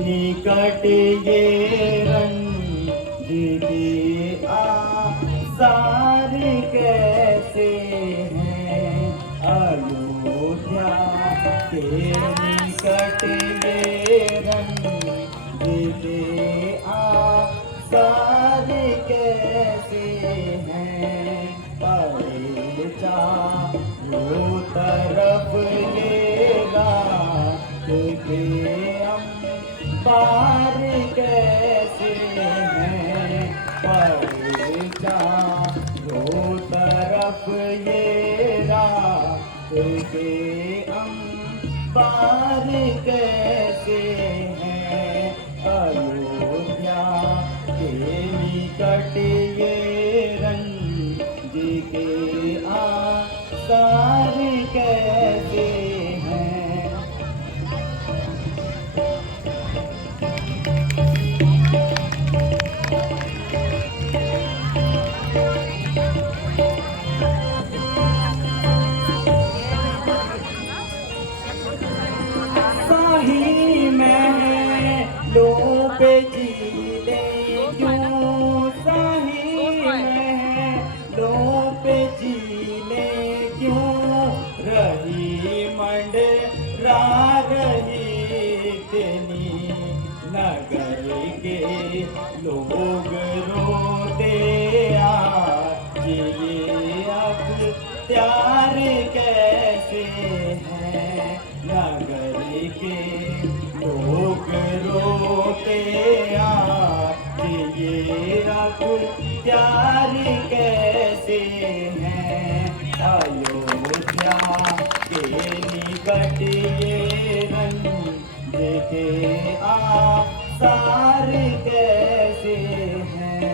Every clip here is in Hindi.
निकट ये रंजित आसार कैसे हैं अयोध्या के निकट ये रंजित आसार कैसे हैं परे चारों तरफ ये रात के पार कैसे हैं परे चारों तरफ ये रात के पार कैसे हैं अयोध्या के निकट ये रंज के आसार कैसे हैं। शाही महलों पे जीते क्यों शाही महलों पे जीने क्यों रही मंडरा रही तेनी नगर के लोग रोते आज ये अख्तियार कैसे हैं नगर के लोग रोते आज ये अख्तियार कैसे हैं अयोध्या के निकट ये रंज के आसार कैसे हैं।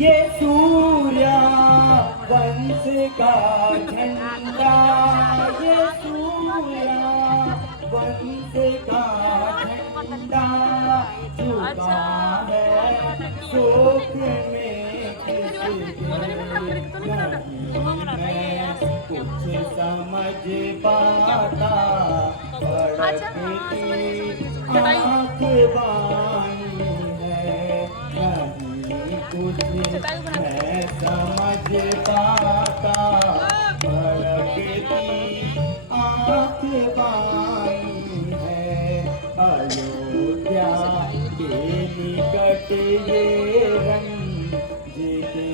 ये सूर्या वंश का झंडा ये सूर्या वंश का झंडा झुका है शोक में कुछ समझ पाता भड़कती आँख बानी है कुछ मैं समझ पाता भड़कती आँख बानी है अयोध्या के निकट ये रंज के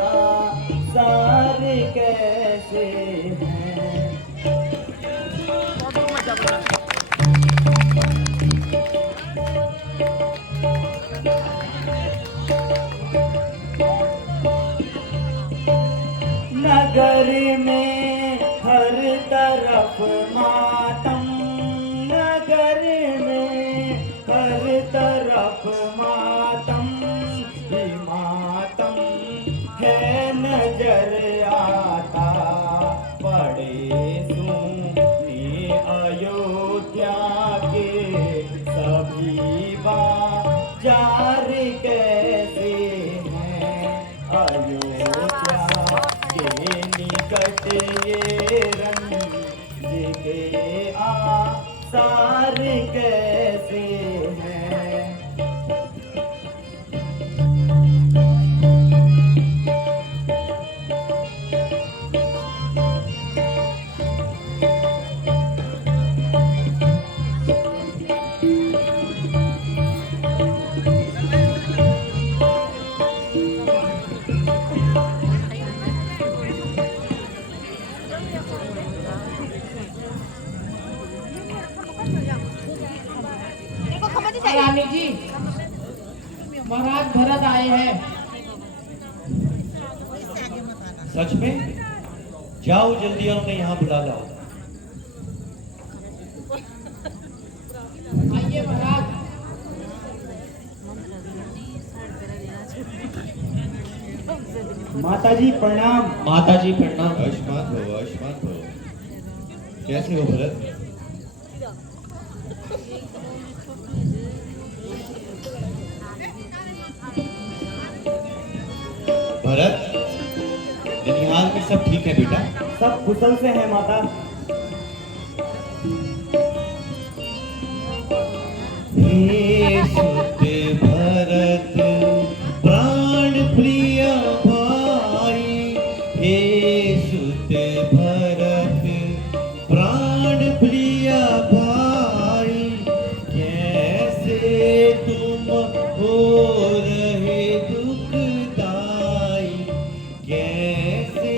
आसार कैसे हैं। नगर में हर तरफ मातम नगर में हर तरफ मातम ही मातम है नजर आता पड़े सुनी अयोध्या के सभी बाजार कैसे हैं अयोध्या के निकट ये रंज के आसार कैसे हैं। रानी जी महाराज भरत आए हैं। सच में? जाओ जल्दी और उन्हें यहाँ बुला लाओ। आइए महाराज। माताजी प्रणाम। माताजी प्रणाम। आयुष्मान भव आयुष्मान भव। कैसे हो भरत? भरत, ननिहाल में सब ठीक है बेटा? सब कुशल से है माता। हे सुत भरत प्राण प्रिय भाई, हे सुत भरत प्राण प्रिय भाई, कैसे तुम हो रहे दुखदाई, कैसे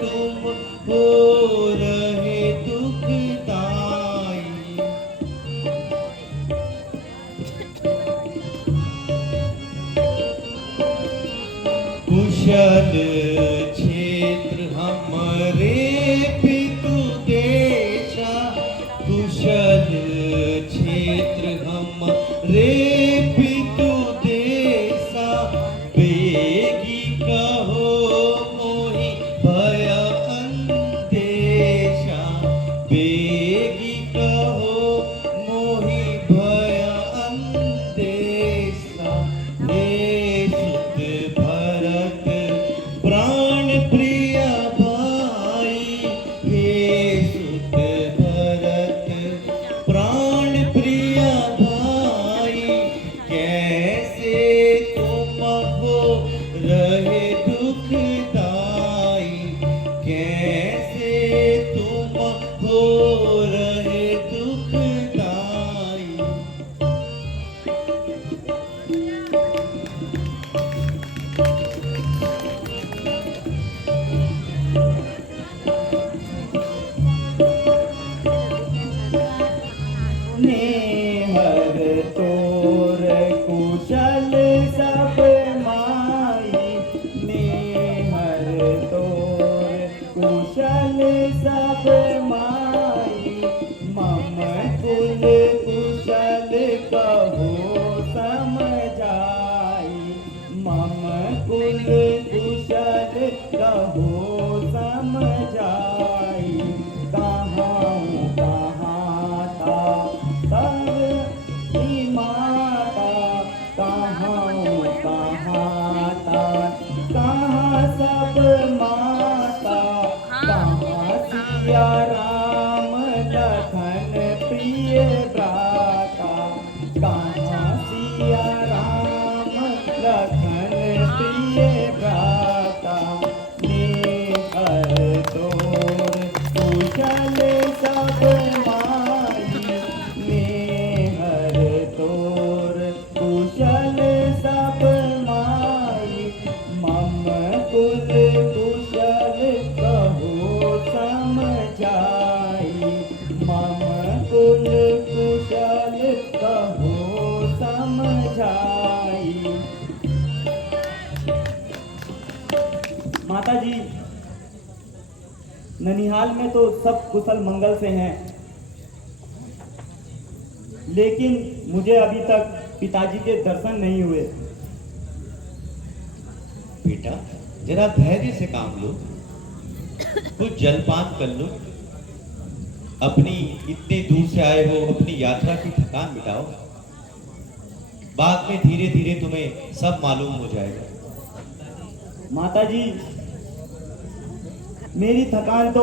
तुम हो रहे दुखदाई। कुशल क्षेत्र हमरे पितु देशा, कुशल क्षेत्र हमरे पितु देशा, बेगी कहो मोहि भय अंदेशा, बेगी कहो मोहि भय अंदेशा। हे सुत भरत प्राण प्रिय भाई, हे सुत भरत प्राण प्रिय भाई, कैसे तुम हो रहे दुखदाई, कैसे तुम हो रहे दुखदाई। नेहर तोर कुशल सब माई, नेहर तोर कुशल सब माई, मम कुल कुशल कहो समझाई, मम कुल कुशल कहो समझाई। कहाँ कहाँ था तब ही माता, कहाँ कहाँ था कहाँ सब माता, कहाँ सिया राम लखन प्रिय भ्राता, कहाँ सिया राम लखन प्रिय भ्राता। नेहर तोर कुशल सब माई, नेहर तोर कुशल सब माई, मम कुल कुशल कहो समझाई, मम कुल कुशल कहो समझाई। माता जी, ननिहाल में तो सब कुशल मंगल से हैं, लेकिन मुझे अभी तक पिताजी के दर्शन नहीं हुए। बेटा जरा धैर्य से काम लो, कुछ जलपान कर लो, अपनी इतने दूर से आए हो अपनी यात्रा की थकान मिटाओ, बाद में धीरे धीरे तुम्हें सब मालूम हो जाएगा। माता जी, मेरी थकान तो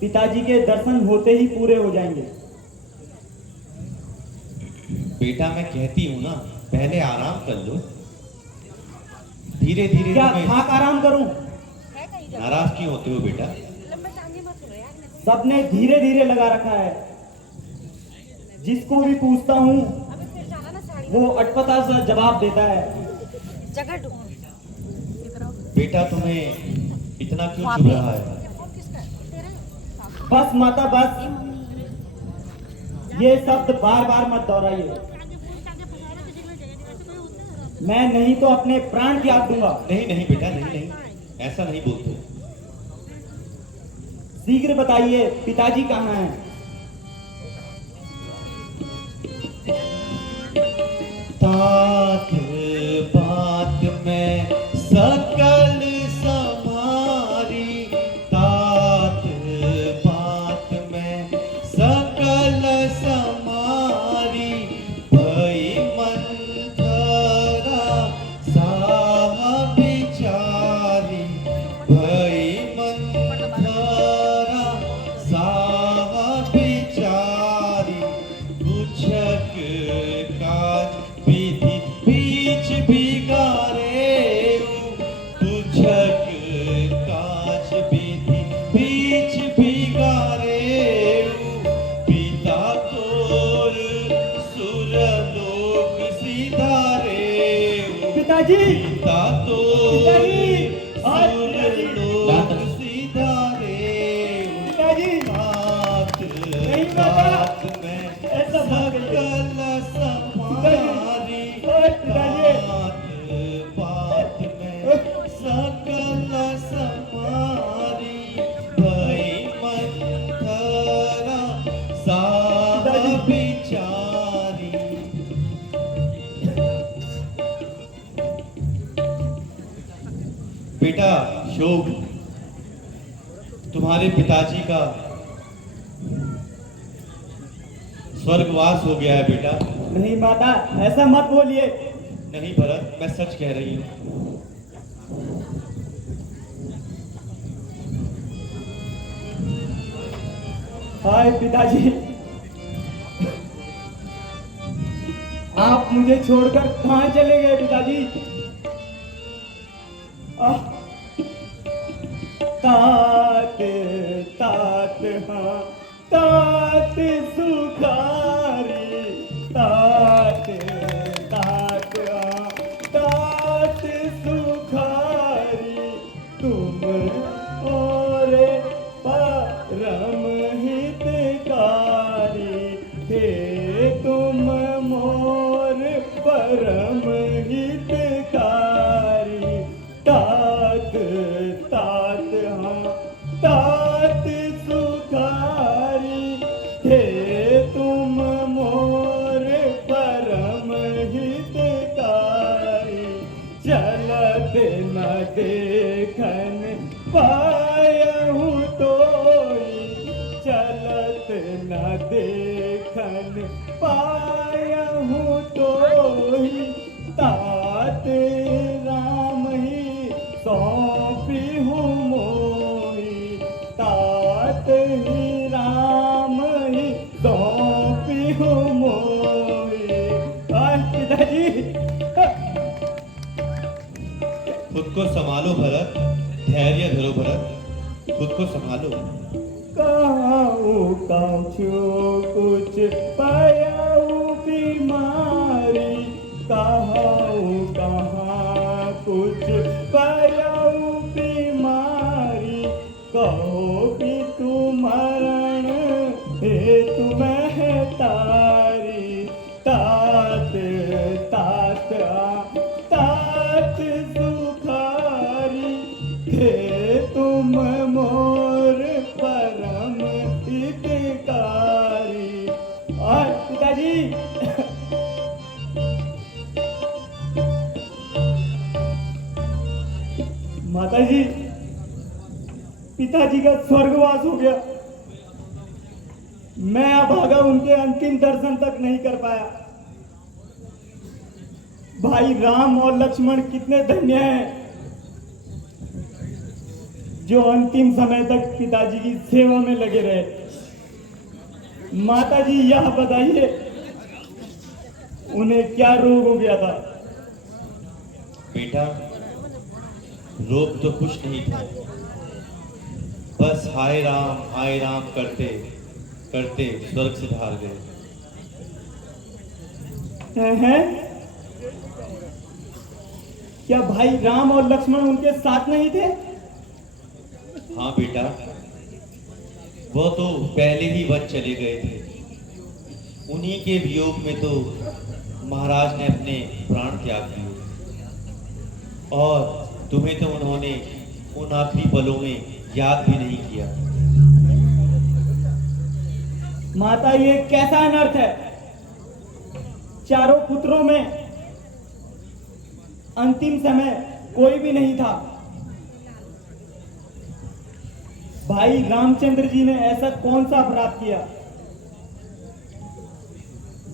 पिताजी के दर्शन होते ही पूरे हो जाएंगे। बेटा मैं कहती हूँ ना, पहले आराम कर लो, धीरे धीरे क्या तुम्हें। खाक आराम करूं? नाराज क्यों होते हो बेटा? सबने धीरे धीरे लगा रखा है, जिसको भी पूछता हूँ वो अटपटा सा जवाब देता है। बेटा तुम्हें इतना क्यों चुभ रहा है? बस माता बस, ये शब्द बार बार मत दोहराइए, मैं नहीं तो अपने प्राण त्याग दूंगा। नहीं नहीं बेटा, नहीं नहीं, ऐसा नहीं बोलते। शीघ्र बताइए, पिताजी कहाँ हैं? तात बात में सकल समारी, तात बात में सकल समारी, भई मंथरा सा काज विधि बीच बिगारे तुझक काज विधि बीच बिगारे पिता तोर सुरलोक सिधारे पिताजी पिता तोर पिताजी आज सुरलोक सिधारे पिताजी बात नहीं माता बात में ऐसा भाग गई सकल समारी पिताजी बात में सकल समारी भई मंथरा साह बिचारी। बेटा शोभ, तुम्हारे पिताजी का स्वर्गवास हो गया है बेटा। नहीं माता ऐसा मत बोलिए। नहीं भरत, मैं सच कह रही हूँ। हाय पिताजी, आप मुझे छोड़कर कहाँ चले गए पिताजी? तात तात हाँ तात सुखारी तात तात हाँ तात सुखारी तुम और परम हितकारी थे तुम मोर परम हितकारी तात तात हाँ तात सुखारी थे तुम मोर परम हितकारी चलत न देखन पायहु तोई चलत न देखन पायहु तोई तात राम ही सौंपी हूँ मोही तात ही राम ही सौंपी हूँ मोही। पिताजी खुद को संभालो भरत, धैर्य धरो भरत, खुद को संभालो। कहूँ कहूँ कुछ पायाऊ बीमारी कहूँ कहाँ कुछ पायाऊ बीमारी कहो कि तू मरण हेतु मैं तारी तात तात तात सुखारी थे तुम मोर परम हितकारी। और पिताजी माताजी पिताजी का स्वर्गवास हो गया। मैं अभागा उनके अंतिम दर्शन तक नहीं कर पाया। भाई राम और लक्ष्मण कितने धन्य हैं जो अंतिम समय तक पिताजी की सेवा में लगे रहे। माताजी यह बताइए उन्हें क्या रोग हो गया था? बेटा रोग तो कुछ नहीं था, बस हाय राम करते करते स्वर्ग से धार गए। हैं? क्या भाई राम और लक्ष्मण उनके साथ नहीं थे? हाँ बेटा, वो तो पहले ही वन चले गए थे। उन्हीं के वियोग में तो महाराज ने अपने प्राण त्याग दिए, और तुम्हें तो उन्होंने उन आखिरी पलों में याद भी नहीं किया। माता ये कैसा अनर्थ है? चारों पुत्रों में अंतिम समय कोई भी नहीं था। भाई रामचंद्र जी ने ऐसा कौन सा अपराध किया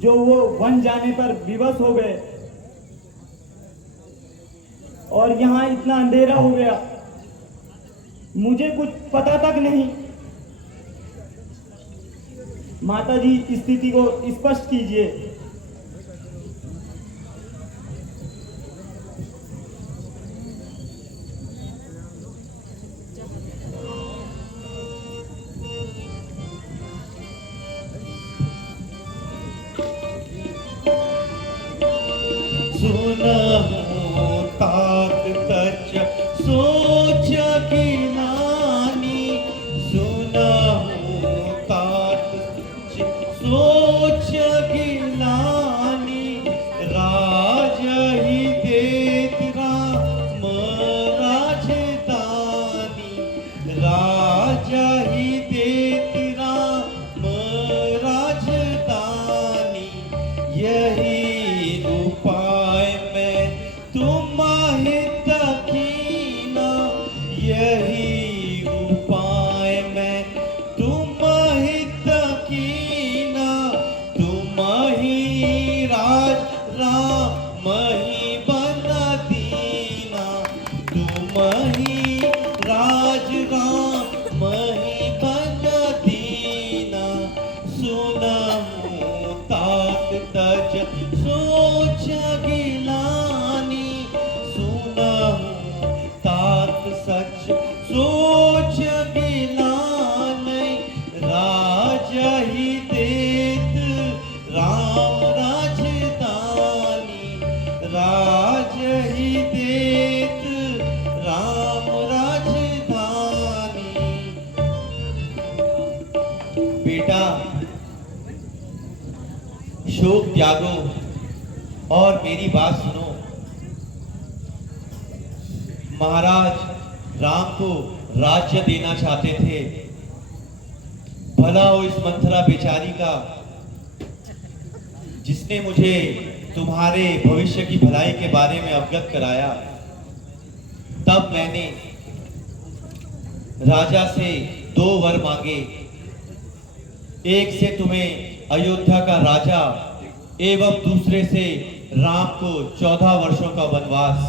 जो वो वन जाने पर विवश हो गए और यहाँ इतना अंधेरा हो गया? मुझे कुछ पता तक नहीं। माता जी स्थिति को स्पष्ट कीजिए। सुनहु तात तच सोच की नानी, सुनहु तात सोच की नानी, राज ही देत राम राजधानी, राजा ही देत राम राजधानी, यही उपाय में तुम्हारे तकीना, यही उपाय में तुम्हारे तकीना, तुम ही राज राम ही बना दीना, तुम ही राज राम ही बना दीना, सुनहु तात तज सोच गिलानी, सुनहु तात सच सोच गिलानी, राजा ही देत राम राजधानी, राज ही देत राम राजधानी। बेटा, शोक त्यागो और मेरी बात सुनो। महाराज राम को राज्य देना चाहते थे। भला हो इस मंथरा बेचारी का, जिसने मुझे तुम्हारे भविष्य की भलाई के बारे में अवगत कराया। तब मैंने राजा से 2 वर मांगे, एक से तुम्हें अयोध्या का राजा एवं दूसरे से राम को 14 वर्षों का वनवास।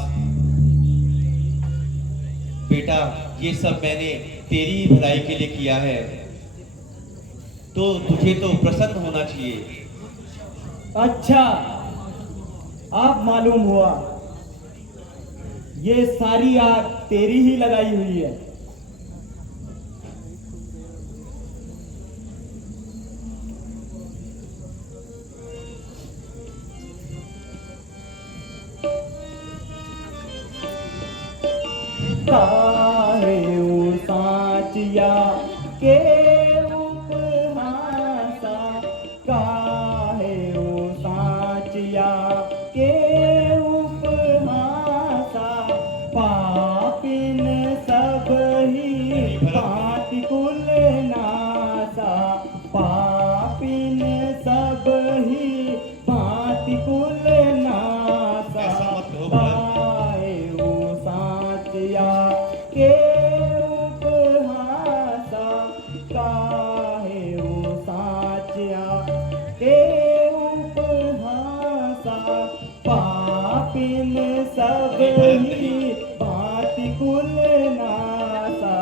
बेटा, ये सब मैंने तेरी ही भलाई के लिए किया है, तो तुझे तो प्रसन्न होना चाहिए। अच्छा, अब मालूम हुआ ये सारी आग तेरी ही लगाई हुई है। काहे साचिया के उपहासा, काहे साचिया के उपहासा, पापिन सब ही पाति कुल नासा, पापिन सब ही पाति कुल नासा, ऐसा मत कहो भला। साचिया के उपहासा, काहे साचिया के उपहासा, पापिन सब ही भांति कुल नासा,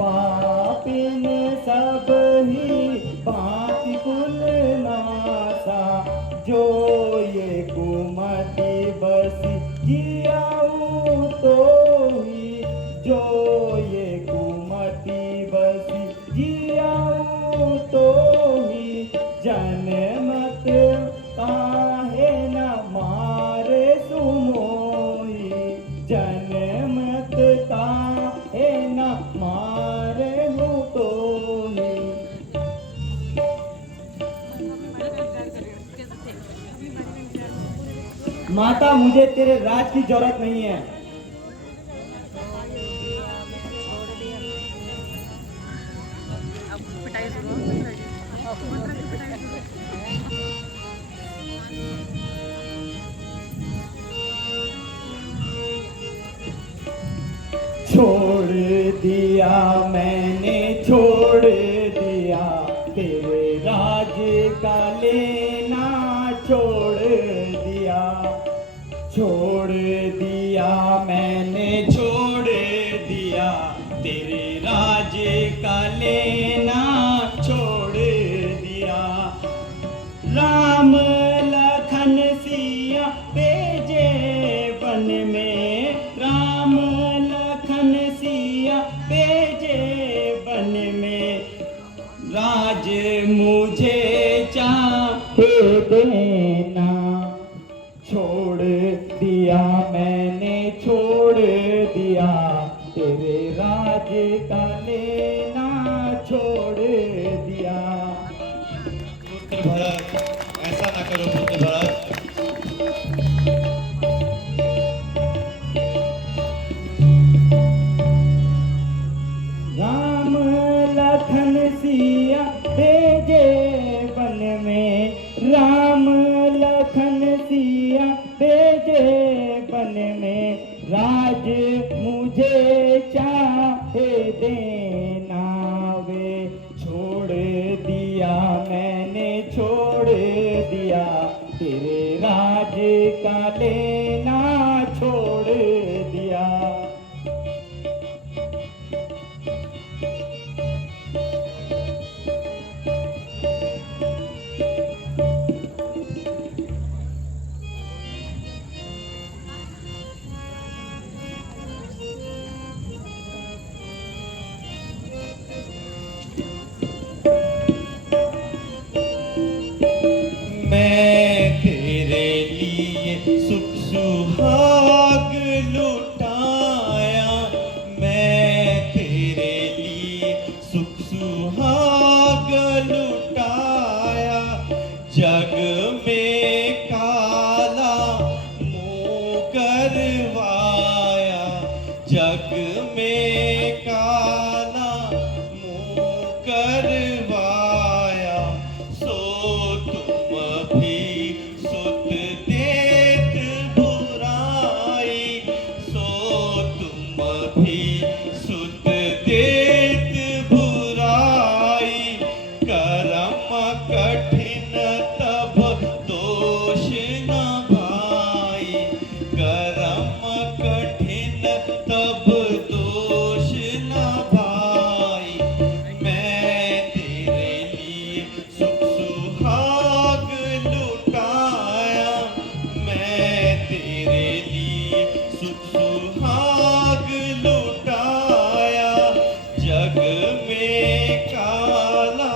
पापिन सब ही भांति कुल नासा, जो ये कुमति बसी जियाऊ तो ही, जो ये कुमति बसी जियाऊ तो ही, जनमत काहे न मारे सुमोही, जनमत काहे न मारे हूँ तो ही। माता, मुझे तेरे राज की जरूरत नहीं है। छोड़ दिया मैंने, छोड़ दिया तेरे राज का लेना, छोड़ दिया, छोड़ दिया मैंने, छोड़ दिया तेरे राज का लेना, छोड़ दिया। राम लखन सिया भेजे वन में, राम लखन सिया भेजे वन में, राज मुझे चाहे देना, छोड़ सुंदर महाराज। राम लखन सिया भेजे वन में, राम लखन सिया भेजे वन में, राज मुझे चाहे देना वे, छोड़ दिया मैंने छोड़ दिया, तेरे राज का लेना छोड़ दिया। मैं तेरे लिए सुख सुहाग लुटाया, मैं तेरे लिए सुख सुहाग लुटाया, जग में काला मुंह करवाया, जग में काला मुंह करवाया, सो तुम भी सुत देत बुराई, सो तुम भी सुत देत बुराई, करम कठिन तब दोष न भाई, करम कठिन तब दोष न भाई, मैं तेरे लिए सुख सुहाग लुटाया, मैं तेरे लिए सुख सुहाग लुटाया, जग में काला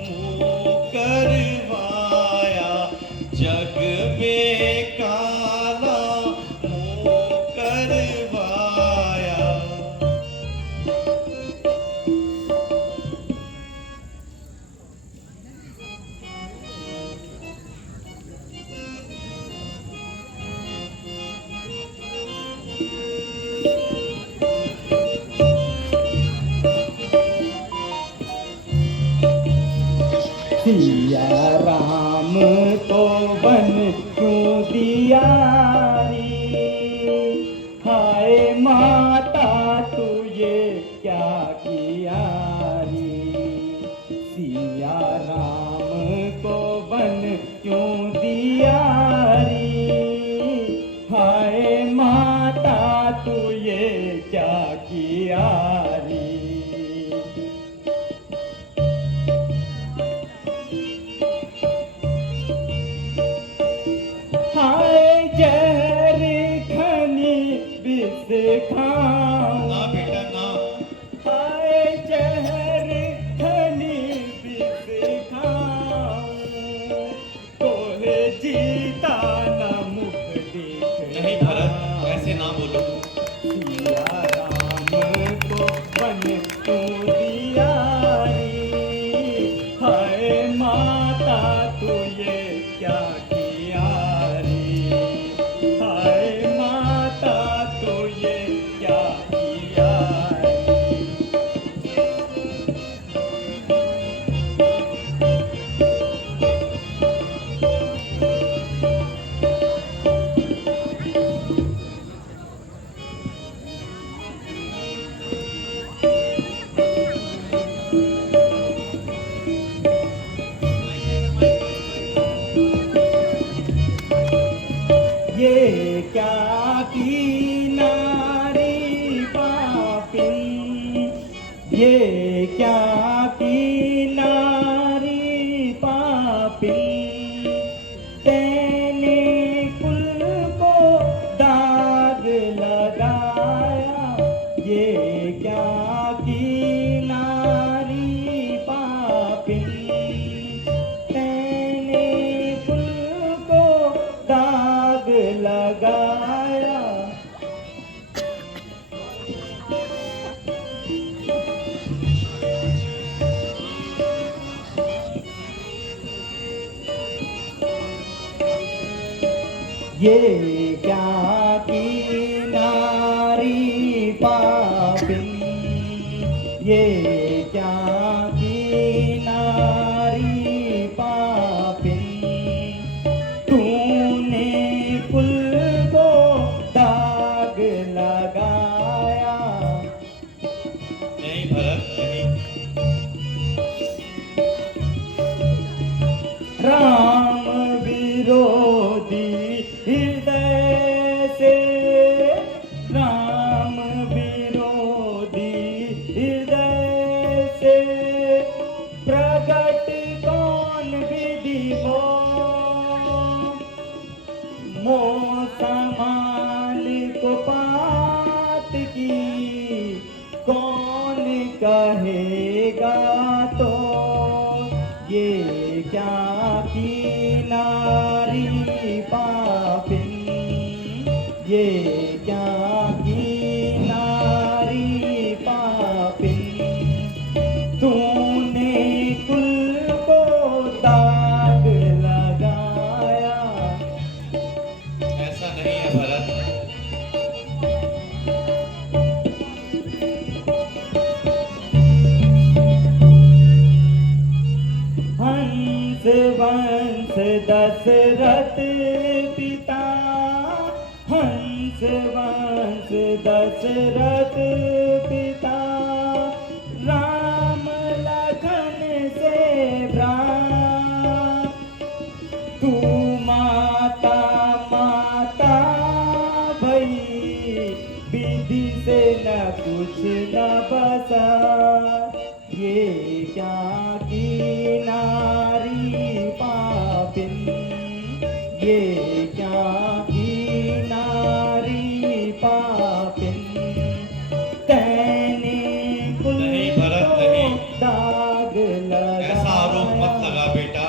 मुंह करवाया, जग में काला मुंह करवाया। सिया राम को बन क्यों दिया रे, हाय माता तू ये क्या किया रे, सिया राम को बन क्यों दिया रे, हाय माता तू ये क्या किया रे। हाय जहर खनी विष खाऊं, ना बेटा ना, हाय जहर खनी विष खाऊं, तोहे जीता न मुख देख। नहीं भरत, ऐसे ना बोलो। सिया राम को बन क्यों दिया रे, हाय माता तू ये क्या किया रे, हाय माता तू ये क्या किया रे। ये क्या की नारी पापिन, ये क्या की नारी पापिन, तेने कुल को दाग लगाया, ये क्या की नारी पापिन, तेने कुल को दाग लगाया, ये क्या की नारी पापिन, ये क्या की नारी पापिन, तूने कुल को दाग लगाया। नहीं भरत नहीं। राम विरोधी हृदय से, राम विरोधी हृदय से, प्रगट कौन विधि वो, मोह समाल को पात की कौन कहेगा तो, ये क्या की नारी पापिन, ये क्या की नारी पापिन, तूने कुल को दाग लगाया। ऐसा नहीं है भरत। हंस वंश दशरथ पिता, हंस वंश दशरथ पिता, राम लखन से भ्रात, तू माता माता भई, विधि से न कुछ न बसा, ये क्या की नारी पापिन, ये क्या की नारी पापिन, तैने कुल नहीं भरत, को नहीं। दाग ऐसा आरोप मत लगाया। लगा बेटा।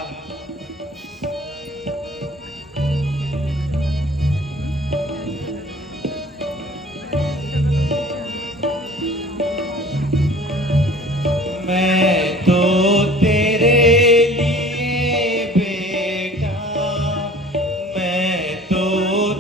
मैं तो तेरे लिए बेटा, मैं तो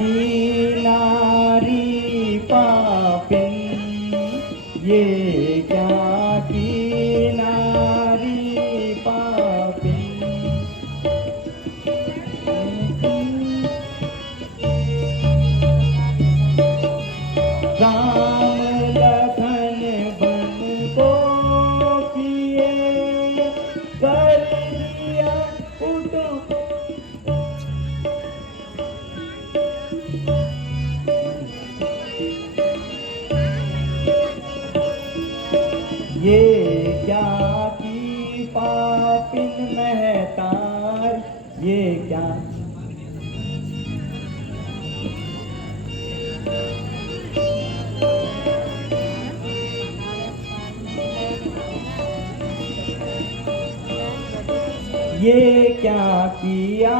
की नारी पापिन, ये क्या की नारी पापिन। राम लखन बन को किए, कर दिया उठो। ये क्या की पापिन महतार, ये क्या। ये क्या किया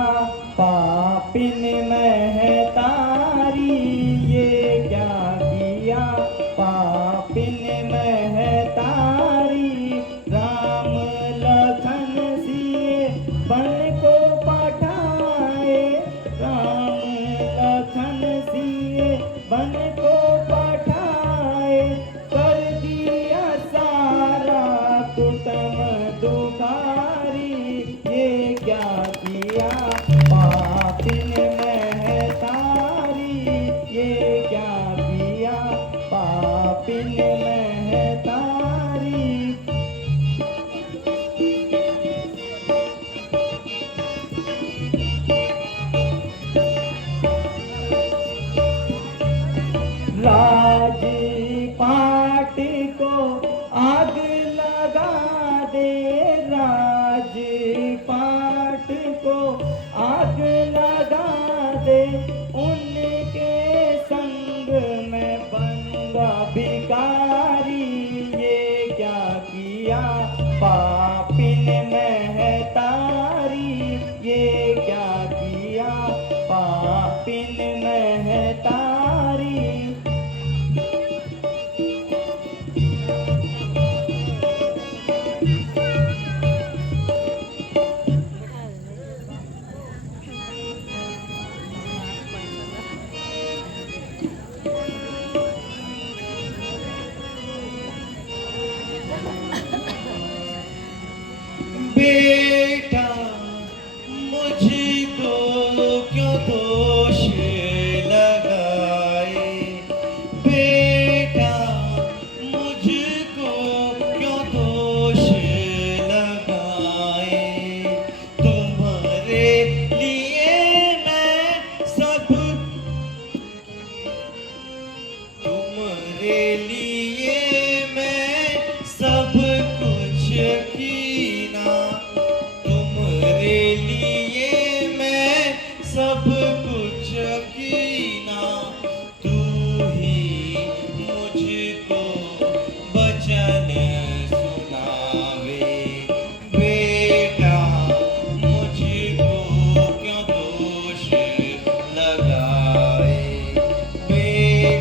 पापिन महतारी, ये क्या किया पापिन महतारी। राम लखन सिए बन को पठाए, राम लखन सिए बन को पठाए। कर दिया सारा कुटुंब दुखारी, ये क्या किया पापिन महतारी, ये क्या किया पापिन महतारी। राजपाट को आग लगा दे, राजपाट को आग लगा दे। उनके संग में बनूंगा भिखारी, ये क्या किया पापिन महतारी, ये क्या किया पापिन महतारी। बेटा मुझको क्यों दोष लगाए, बेटा मुझको क्यों दोष लगाए। तुम्हारे लिए मैं सब, तुम्हारे लिए मैं सब कुछ कीना, तुम्हारे लिए मैं सब कुछ कीना। तू ही मुझको वचन सुना